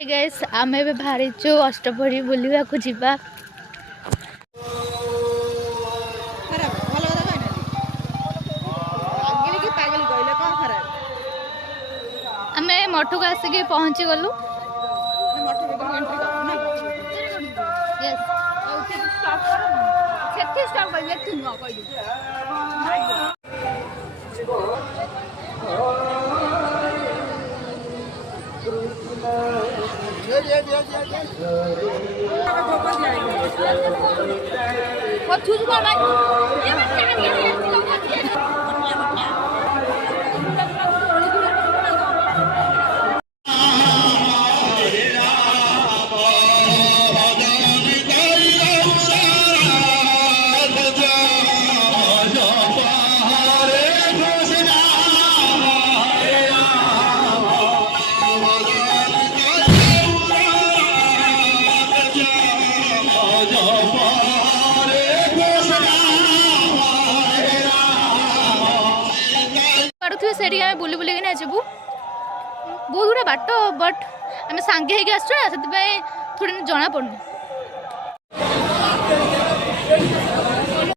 Guys आमे बे बाहरिचु अष्टपहरी बुलिबा को जिबा। आमे मठ को आसिक पहुंची गलु। सेठी आमे बुली बुली किना जीवु बहुत गुड़ा बाट बट आमे सांगे होगी आसु ना से थोड़ी जना पड़नी।